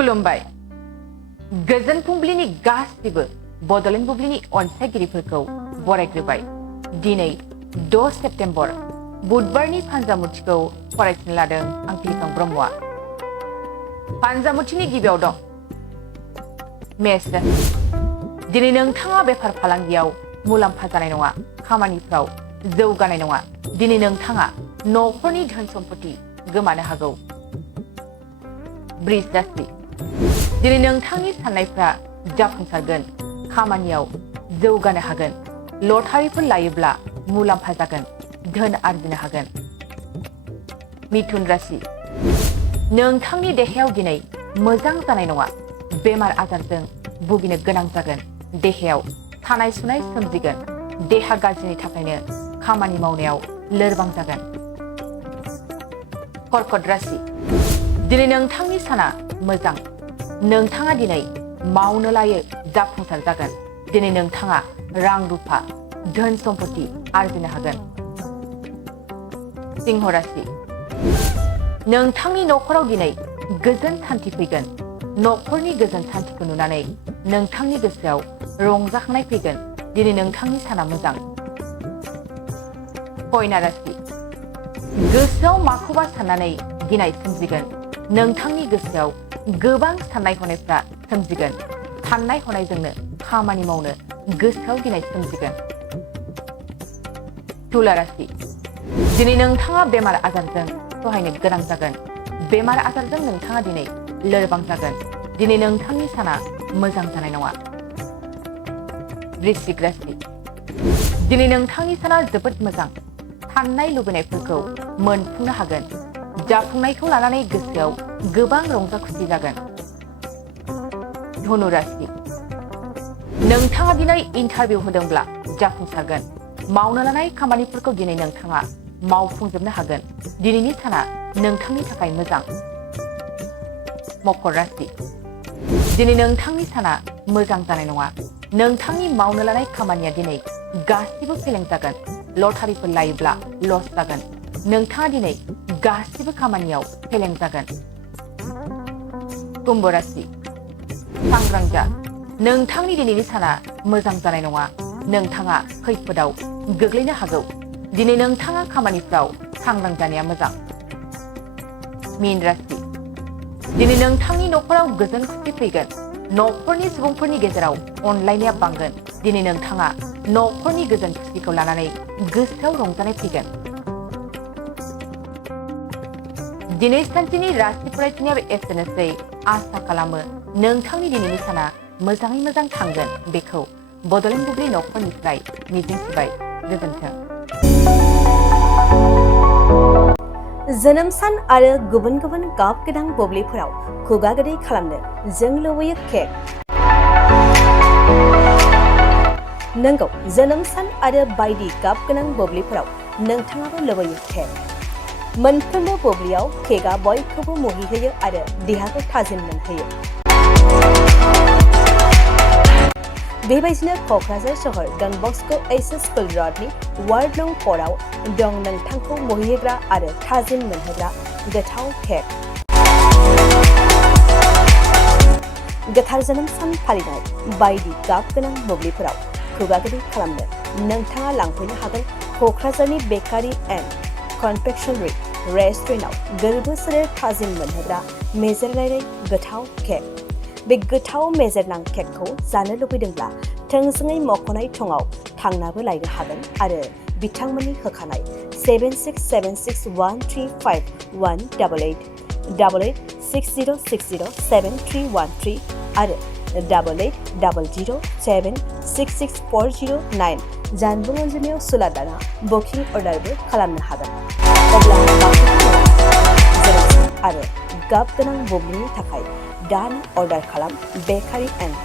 खुलुमबाय गोजोन फुंबिलिनि गासिबो बड'लेण्ड बुब्लिनि अनसायगिरिफोरखौ बरायग्रोबाय। दिनै 6 सेप्तेम्बर बुधबारनि फानजामुथिखौ फरायफिननो लादों आं फिलिखां ब्रह्मआ। फानजामुथिनि गिबियाव दं मेष राशि। दिनै नोंथाङा बेफार फालांगियाव मुलाम्फा जानाय नङा, खामानिफ्राव जौगानाय नङा। दिनै नोंथाङा न'खरनि धोन सम्पति गोमानो हागौ। वृष राशि। दिनै नोंथांनि साननायफ्रा जाफुंसारगोन, खामानियाव जौगानो हागोन। लटारिफोर लायोब्ला मुलाम्फा जागोन, धोन आरजिनो हागोन। मिथुन राशि। नोंथांनि देहायाव दिनै मोजां जानाय नङा, बेमार आजारजों भुगिनो गोनां जागोन। देहायाव सानाय सुनाय सोमजिगोन। देहा गाज्रिनि थाखायनो खामानि मावनायाव लोरबां जागोन। कर्कट राशि। दिनै नोंथांनि साना मोजां। नोंथाङा दिनै मावनो लायो जाफुंसार जागोन। दिनै नोंथाङा रां रुफा धोन सम्पति आरजिनो हागोन। सिंह राशि। नोंथांनि न'खराव दिनै गोजोन सान्थि फैगोन। न'खरनि गोजोन सान्थिखौ नुनानै नोंथांनि गोसोआव रंजाखांनाय फैगोन। दिनै नोंथांनि साना मोजां। कन्या राशि। गोसोआव माखौबा साननानै गिनाय सोमजिगोन। नोंथांनि गोसोआव गोबां साननाय हनायफ्रा सोमजिगोन। साननाय हनायजोंनो खामानि मावनो गोसोआव गिनाय सोमजिगोन। तुला राशि। दिनै नोंथाङा बेमार आजारजों सहायनो गोनां जागोन। बेमार आजारजों नोंथाङा दिनै लोरबां जागोन। दिनै नोंथांनि साना मोजां जानाय नङा। वृश्चिक राशि। दिनै नोंथांनि साना जोबोद मोजां। साननाय लुबैनायफोरखौ मोनफुंनो हागोन। जाफुंनायखौ लानानै गोसोआव गोबां रंजा खुसि जागोन। धनु राशि। नोंथाङा दिनै इन्टारभिउ होदोंब्ला जाफुंसारगोन। मावनो लानाय खामानिफोरखौ दिनै नोंथाङा मावफुंजोबनो हागोन। दिनैनि साना नोंथांनि थाखाय मोजां। मकर राशि। दिनै नोंथांनि साना मोजां जानाय नङा। नोंथांनि मावनो लानाय खामानिया दिनै गासिबो फेलें जागोन। लटारिफोर लायोब्ला लस जागोन। नोंथाङा दिनै गासिबो खामानियाव फेलें जागोन। कुम्भ राशि। सांग्रां जा। नोंथांनि दिनैनि साना मोजां जानाय नङा। नोंथाङा खैफोदाव गोग्लैनो हागौ। दिनै नोंथाङा खामानिफ्राव सांग्रां जानाया मोजां। मीन राशि। दिनै नोंथांनि न'खराव गोजोन खुसि फैगोन। न'खरनि सुबुंफोरनि गेजेराव अनलायनाया बांगोन। दिनै नोंथाङा न'खरनि गोजोन खुसिखौ लानानै गोसोआव रंजानाय फैगोन। दिनै सानसेनि राशि फरायथिनायाव एसेनोसै। आसा खालामो नोंथांनि दिनैनि साना मोजाङै मोजां थांगोन। बेखौ बड'लेण्ड बुब्लि न'खरनिफ्राय मिजिंथिबाय। गोजोन्थों। जोनोम सान आरो गुबुन गुबुन गाब गोनां बुब्लिफोराव खुगा गोदै खालामनो जों लुबैयो केक। नंगौ, जोनोम सान आरो बायदि गाब गोनां बुब्लिफोराव नोंथाङाबो लुबैयो केक। मोनफ्रोमबो बुब्लियाव केकआ बयखौबो मुहिहोयो आरो देहाखौ थाजिम मोनहोयो। बेबायदिनो क'क्राझार सहर डन बस्क' एचएस स्कुल र'डनि वार्ड नं 4 आव दं नोंथांखौ मुहिहोग्रा आरो थाजिम मोनहोग्रा गोथाव केक। गोथार जोनोम सान फालिनाय बायदि गाब गोनां बुब्लिफोराव खुगा गोदै खालामनो नोंथाङा लांफैनो हागोन क'क्राझारनि बेकारि एन्ड कनफेक्शनारि रेस्टुरेन्टआव गोरबो सोलेर थाजिम मोनहोग्रा मेजेरनाय गोथाव केक। बे गोथाव मेजेरनां केकखौ जानो लुबैदोंब्ला थोंजोङै मख'नाय थंआव थांनाबो लायनो हागोन आरो बिथांमोननि होखानाय 767601351888 8860607313 आरो 8800766409 जानबुं अनजिमायाव सुला दाना बुकिं अर्डारबो खालामनो हागोन। अब्ला आरो गाब गोनां बुब्लिनि थाखाय दानो अर्डार खालाम बेकारि एन्ड